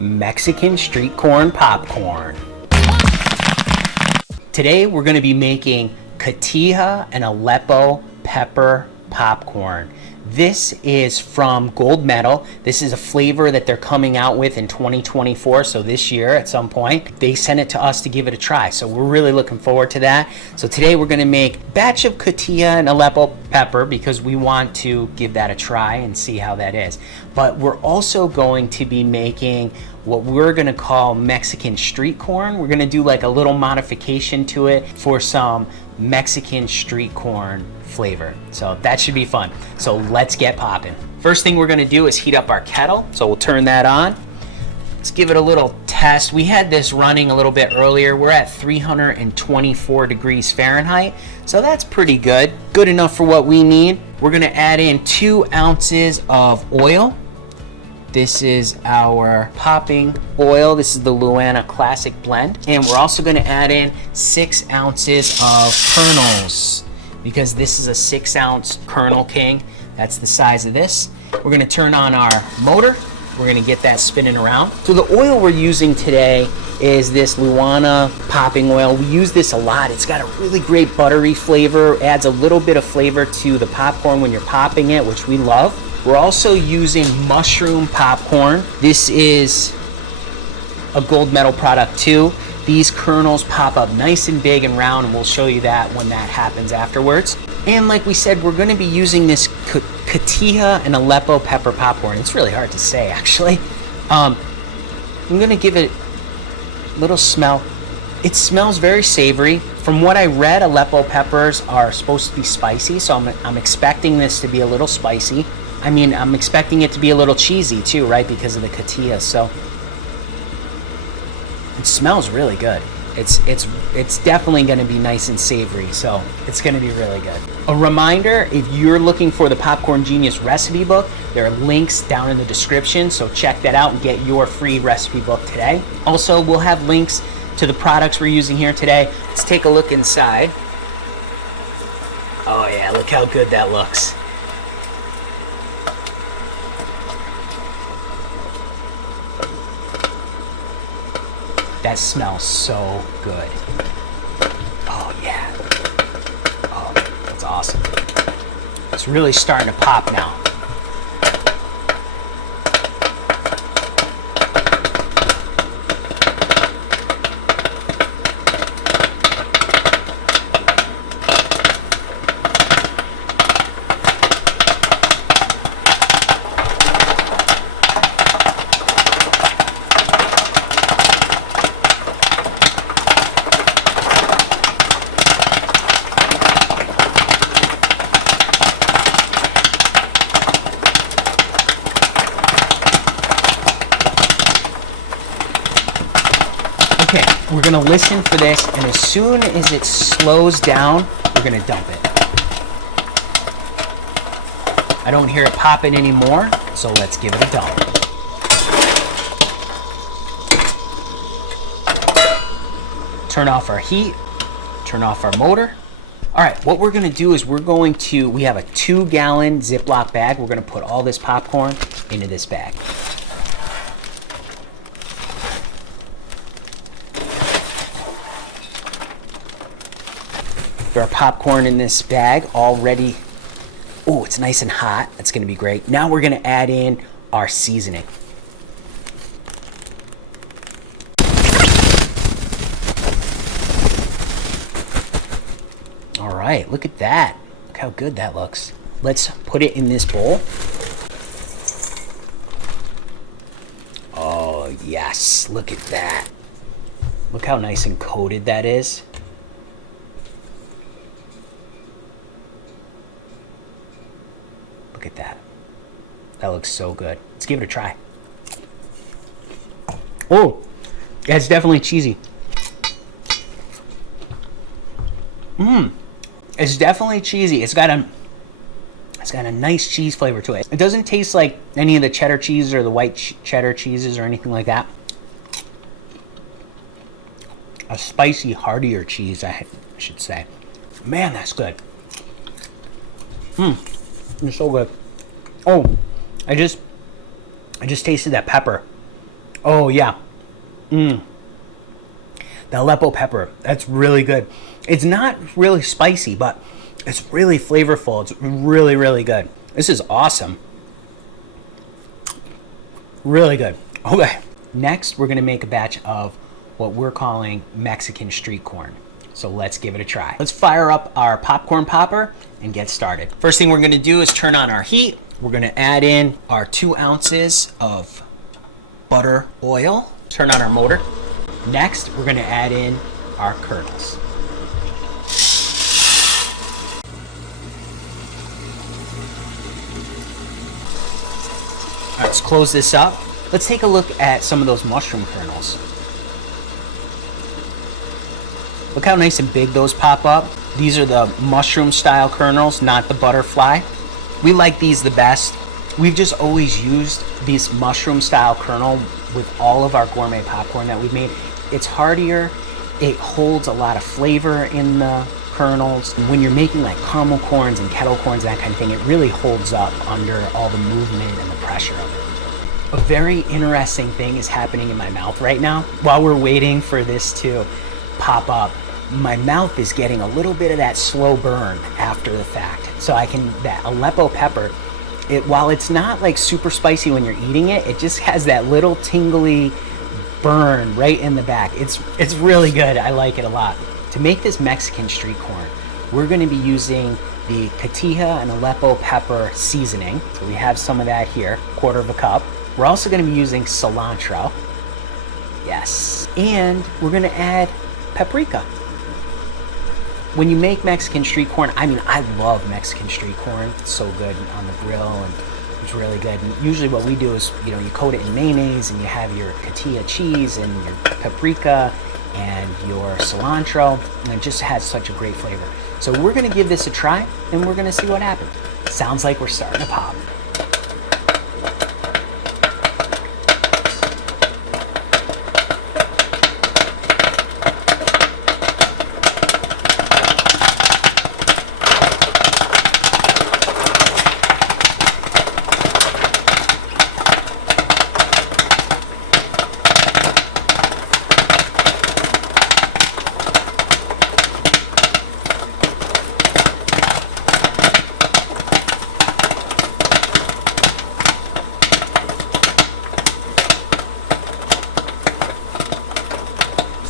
Mexican street corn popcorn. Today we're going to be making Cotija and Aleppo pepper popcorn. This is from Gold Medal. This is a flavor that they're coming out with in 2024, so this year at some point. They sent it to us to give it a try, so we're really looking forward to that. So today we're going to make a batch of Cotija and Aleppo pepper because we want to give that a try and see how that is. But we're also going to be making what we're going to call Mexican street corn. We're going to do like a little modification to it for some Mexican street corn flavor. So that should be fun. So let's get popping. First thing we're going to do is heat up our kettle. So we'll turn that on. Let's give it a little test. We had this running a little bit earlier. We're at 324 degrees Fahrenheit. So that's pretty good. Good enough for what we need. We're going to add in 2 ounces of oil. This is our popping oil. This is the Luana Classic Blend. And we're also going to add in 6 ounces of kernels because this is a 6-ounce kernel king. That's the size of this. We're going to turn on our motor. We're going to get that spinning around. So the oil we're using today is this Luana popping oil. We use this a lot. It's got a really great buttery flavor. Adds a little bit of flavor to the popcorn when you're popping it, which we love. We're also using mushroom popcorn. This is a Gold Medal product too. These kernels pop up nice and big and round, and we'll show you that when that happens afterwards. And like we said, we're going to be using this Cotija and Aleppo pepper popcorn. It's really hard to say, actually. I'm going to give it a little smell. It smells very savory. From what I read, Aleppo peppers are supposed to be spicy, so I'm expecting this to be a little spicy. I mean, I'm expecting it to be a little cheesy too, right? Because of the Cotija. So it smells really good. It's definitely going to be nice and savory. So it's going to be really good. A reminder, if you're looking for the Popcorn Genius recipe book, there are links down in the description. So check that out and get your free recipe book today. Also, we'll have links to the products we're using here today. Let's take a look inside. Oh yeah, look how good that looks. That smells so good. Oh yeah. Oh, that's awesome. It's really starting to pop now. Okay, we're gonna listen for this, and as soon as it slows down, we're gonna dump it. I don't hear it popping anymore, so let's give it a dump. Turn off our heat, turn off our motor. All right, what we're gonna do is we have a 2-gallon Ziploc bag. We're gonna put all this popcorn into this bag. There are popcorn in this bag already. Oh, it's nice and hot. That's going to be great. Now we're going to add in our seasoning. All right, look at that. Look how good that looks. Let's put it in this bowl. Oh, yes. Look at that. Look how nice and coated that is. Look at that. That looks so good. Let's give it a try. Oh, yeah, it's definitely cheesy. It's definitely cheesy. It's got a nice cheese flavor to it. It doesn't taste like any of the cheddar cheese or the white cheddar cheeses or anything like that. A spicy, heartier cheese, I should say. Man, that's good. It's so good. Oh, I just tasted that pepper. Oh yeah. The Aleppo pepper, that's really good. It's not really spicy, but it's really flavorful. It's really, really good. This is awesome. Really good. Okay. Next, we're going to make a batch of what we're calling Mexican street corn. So let's give it a try. Let's fire up our popcorn popper and get started. First thing we're going to do is turn on our heat. We're going to add in our 2 ounces of butter oil. Turn on our motor. Next, we're going to add in our kernels. All right, let's close this up. Let's take a look at some of those mushroom kernels. Look how nice and big those pop up. These are the mushroom style kernels, not the butterfly. We like these the best. We've just always used this mushroom style kernel with all of our gourmet popcorn that we've made. It's heartier. It holds a lot of flavor in the kernels. When you're making like caramel corns and kettle corns, that kind of thing, it really holds up under all the movement and the pressure of it. A very interesting thing is happening in my mouth right now. While we're waiting for this to pop up, my mouth is getting a little bit of that slow burn after the fact. So that Aleppo pepper, while it's not like super spicy when you're eating it, it just has that little tingly burn right in the back. It's really good. I like it a lot. To make this Mexican street corn, we're going to be using the Cotija and Aleppo pepper seasoning. So we have some of that here, 1/4 cup. We're also going to be using cilantro. Yes. And we're going to add paprika. When you make Mexican street corn, I mean, I love Mexican street corn. It's so good on the grill, and it's really good. And usually what we do is, you coat it in mayonnaise, and you have your cotija cheese and your paprika and your cilantro, and it just has such a great flavor. So we're going to give this a try, and we're going to see what happens. Sounds like we're starting to pop.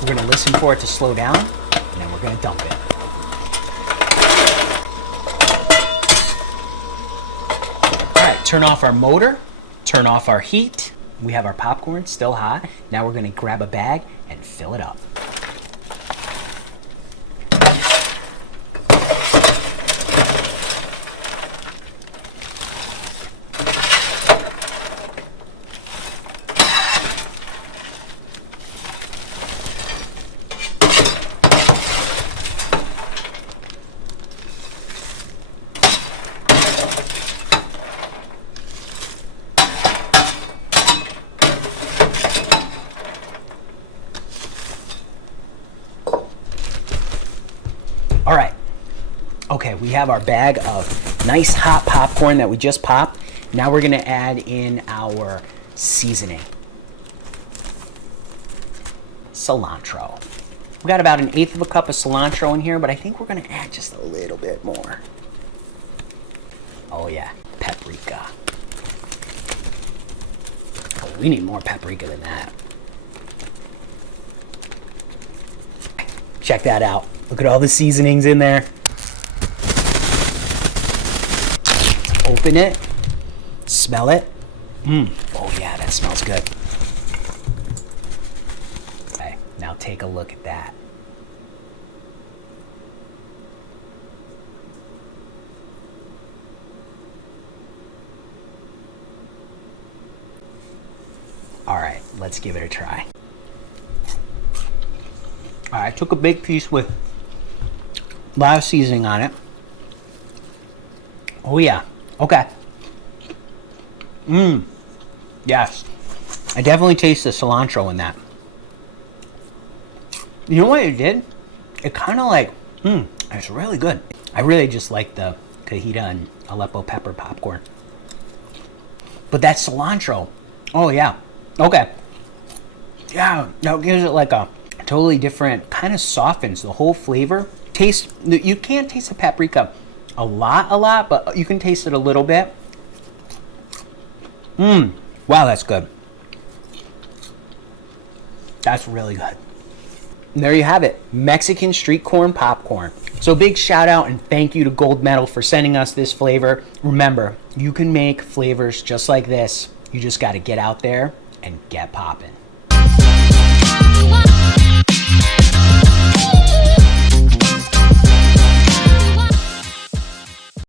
We're going to listen for it to slow down, and then we're going to dump it. All right, turn off our motor, turn off our heat. We have our popcorn still hot. Now we're going to grab a bag and fill it up. All right. Okay, we have our bag of nice hot popcorn that we just popped. Now we're going to add in our seasoning. Cilantro. We got about 1/8 cup of cilantro in here, but I think we're going to add just a little bit more. Oh yeah, paprika. Oh, we need more paprika than that. Check that out. Look at all the seasonings in there. Let's open it. Smell it. Oh yeah, that smells good. Okay, now take a look at that. All right, let's give it a try. All right, I took a big piece with a lot of seasoning on it. Oh yeah, okay. Yes. I definitely taste the cilantro in that. You know what it did? It kind of like, it's really good. I really just like the cotija and Aleppo pepper popcorn. But that cilantro, oh yeah, okay. Yeah, no, it gives it like a totally different, kind of softens the whole flavor. Taste, you can't taste the paprika a lot, but you can taste it a little bit. Wow, that's good. That's really good. And there you have it, Mexican street corn popcorn. So big shout out and thank you to Gold Medal for sending us this flavor. Remember, you can make flavors just like this. You just got to get out there and get popping.